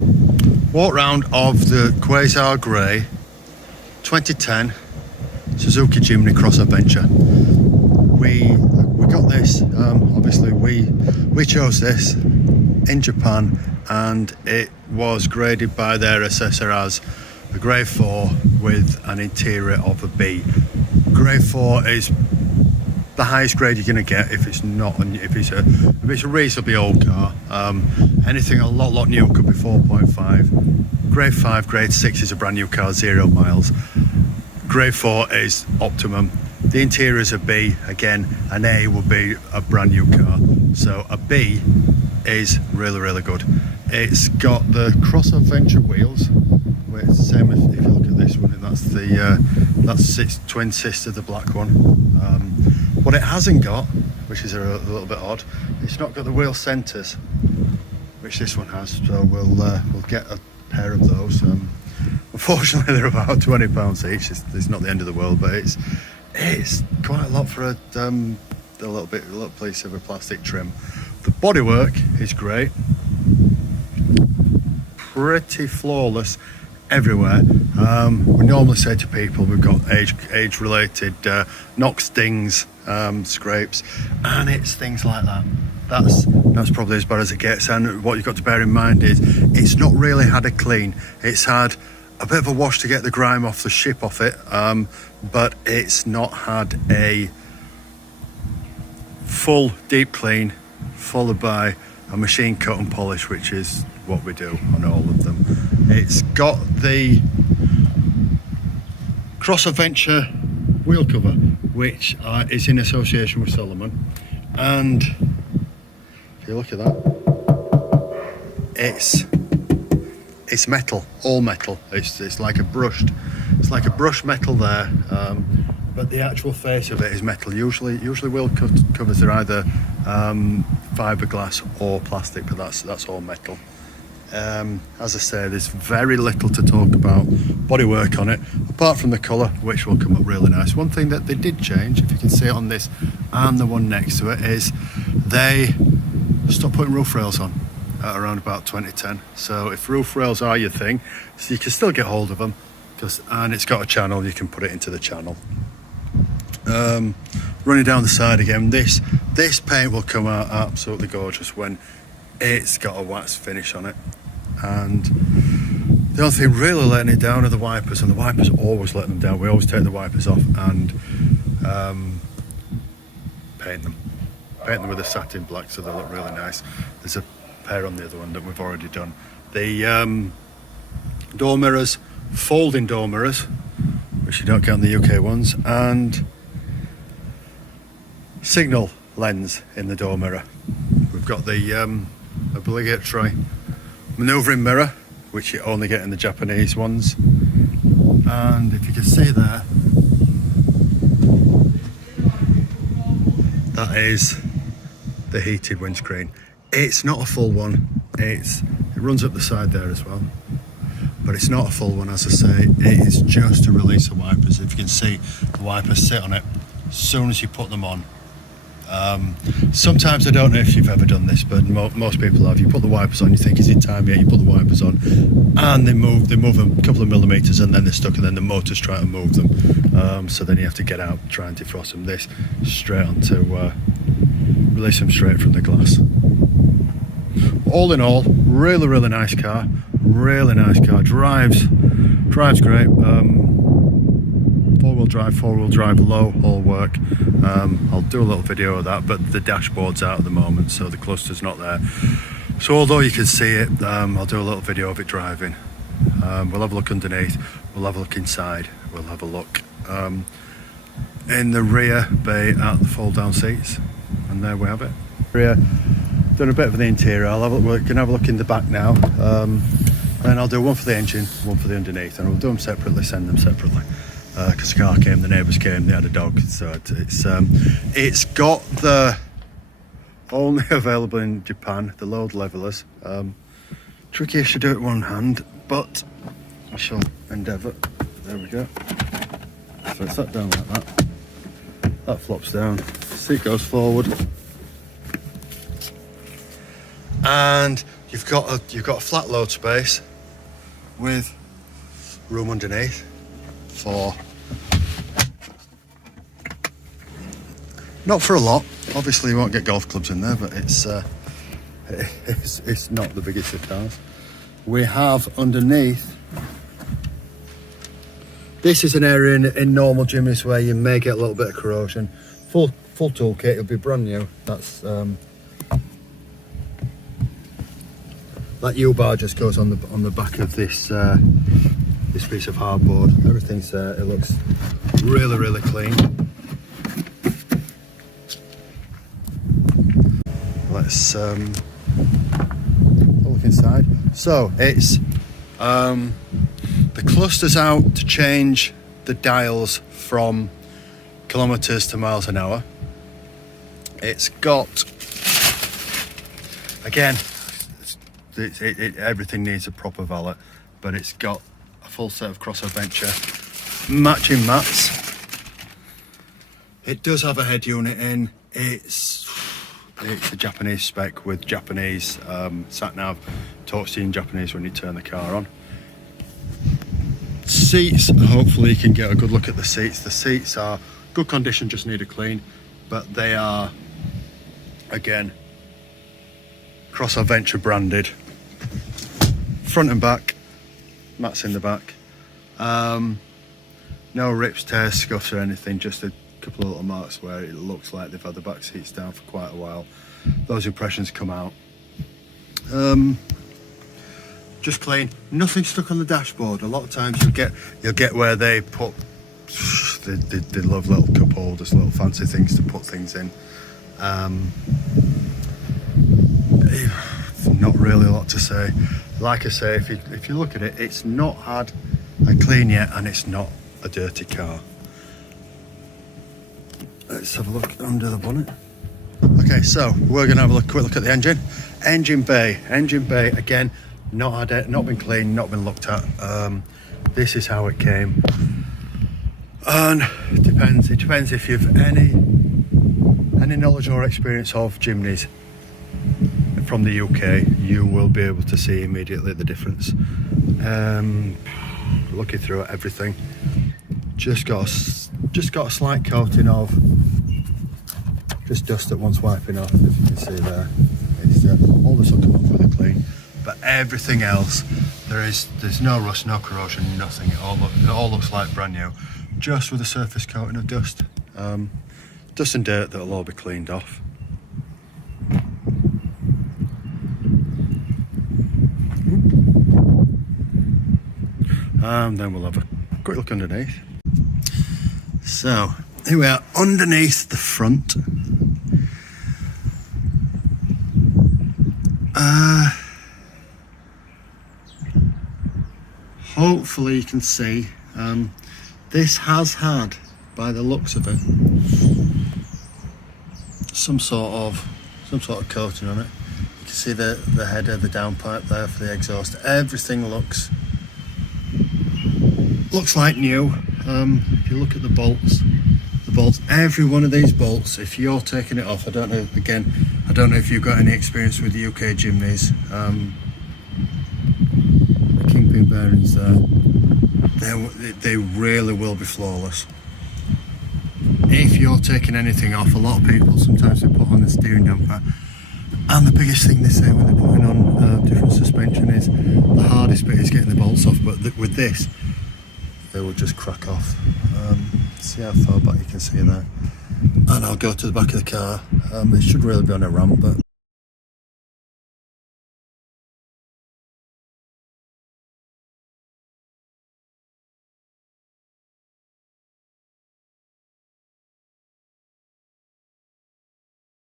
Walk round of the Quasar Grey 2010 Suzuki Jimny Cross Adventure. We got this, obviously we chose this in Japan, and it was graded by their assessor as a grade 4 with an interior of a B. Grade 4 is the highest grade you're going to get if it's a reasonably old car. Anything a lot newer could be 4.5. Grade 5, grade 6 is a brand new car, 0 miles. Grade 4 is optimum. The interior is a B. Again, an A would be a brand new car. So a B is really good. It's got the Cross Adventure wheels, where it's the same as if you look at this one, and that's its twin sister, the black one. What it hasn't got, which is a little bit odd, it's not got the wheel centres, which this one has. So we'll get a pair of those. Unfortunately, they're about £20 each. It's not the end of the world, but it's quite a lot for a little piece of a plastic trim. The bodywork is great, pretty flawless everywhere. We normally say to people we've got age-related knocks, dings, scrapes, and it's things like that. That's probably as bad as it gets. And what you've got to bear in mind is it's not really had a clean. It's had a bit of a wash to get the grime off the ship off it, but it's not had a full deep clean followed by a machine cut and polish, which is what we do on all of them. It's got the Cross Adventure wheel cover, which is in association with Salomon, and if you look at that, it's metal, all metal. It's like a brushed metal there, but the actual face of it is metal. Usually wheel covers are either fiberglass or plastic, but that's all metal. As I say, there's very little to talk about bodywork on it, apart from the colour, which will come up really nice. One thing that they did change, if you can see it on this and the one next to it, is they stopped putting roof rails on at around about 2010. So if roof rails are your thing, so you can still get hold of them, and it's got a channel, you can put it into the channel. Running down the side again, this paint will come out absolutely gorgeous when it's got a wax finish on it. And the only thing really letting it down are the wipers, and the wipers always let them down. We always take the wipers off and paint them with a satin black, so they look really nice. There's a pair on the other one that we've already done. The door mirrors, folding door mirrors, which you don't get on the UK ones, and signal lens in the door mirror. We've got the obligatory manoeuvring mirror, which you only get in the Japanese ones, and if you can see there, that is the heated windscreen. It's not a full one. It runs up the side there as well, but it's not a full one. As I say, it is just to release the wipers. If you can see, the wipers sit on it as soon as you put them on. Sometimes, I don't know if you've ever done this, but most people have. You put the wipers on, you think, is it time yet? You put the wipers on, and they move them a couple of millimeters, and then they're stuck, and then the motor's trying to move them. So then you have to get out, try and defrost them. This straight onto release them straight from the glass. All in all, really nice car. Really nice car. Drives great. Four-wheel drive low, all work. I'll do a little video of that, but the dashboard's out at the moment, so the cluster's not there. So although you can see it, I'll do a little video of it driving. We'll have a look underneath, we'll have a look inside, we'll have a look in the rear bay at the fold-down seats, and there we have it. Rear, done a bit of the interior. We can have a look in the back now, and I'll do one for the engine, one for the underneath, and we'll do them separately, send them separately. Because the car came, the neighbours came, they had a dog, so it's got the only available in Japan, the load levelers. Trickiest to do it one hand, but I shall endeavour. There we go. So it's that down like that. That flops down, seat goes forward, and You've got a flat load space with room underneath for, not for a lot. Obviously, you won't get golf clubs in there, but it's not the biggest of cars. We have underneath. This is an area in normal Jimnys where you may get a little bit of corrosion. Full toolkit, it'll be brand new. That's that U-bar just goes on the back of this this piece of hardboard. Everything's there. It looks really clean. Let's look inside. So it's the cluster's out to change the dials from kilometers to miles an hour. It's got, again, everything needs a proper valet, but it's got a full set of crossover venture matching mats. It does have a head unit in. It's a Japanese spec with Japanese sat nav. Talks to you in Japanese when you turn the car on. Seats, hopefully you can get a good look at the seats. The seats are good condition, just need a clean, but they are, again, crossover venture branded. Front and back, mats in the back. No rips, tears, scuffs or anything, just a couple of little marks where it looks like they've had the back seats down for quite a while. Those impressions come out. Just clean, nothing stuck on the dashboard. A lot of times you'll get where they put, they love little cup holders, little fancy things to put things in. Not really a lot to say. Like I say, if you look at it, it's not had a clean yet, and it's not a dirty car. Let's have a look under the bonnet. Okay, so we're going to have a quick look at the engine. Engine bay again, not been cleaned, not been looked at. This is how it came, and it depends if you've any knowledge or experience of Jimnys from the UK. You will be able to see immediately the difference. Looking through at everything, just got a slight coating of just dust that wants wiping off, as you can see there. It's all this will come off with a clean, but everything else, there's no rust, no corrosion, nothing. It all looks like brand new, just with a surface coating of dust, dust and dirt that'll all be cleaned off. Then we'll have a quick look underneath. So here we are underneath the front. Hopefully you can see this has had, by the looks of it, some sort of coating on it. You can see the header, the downpipe there for the exhaust. Everything looks like new. If you look at the bolts, every one of these bolts, if you're taking it off, I don't know if you've got any experience with the UK Jimnys, the kingpin bearings there, they really will be flawless. If you're taking anything off, a lot of people sometimes they put on the steering damper, and the biggest thing they say when they're putting on different suspension is the hardest bit is getting the bolts off, but with this they will just crack off. See how far back you can see there, and I'll go to the back of the car. It should really be on a ramp, but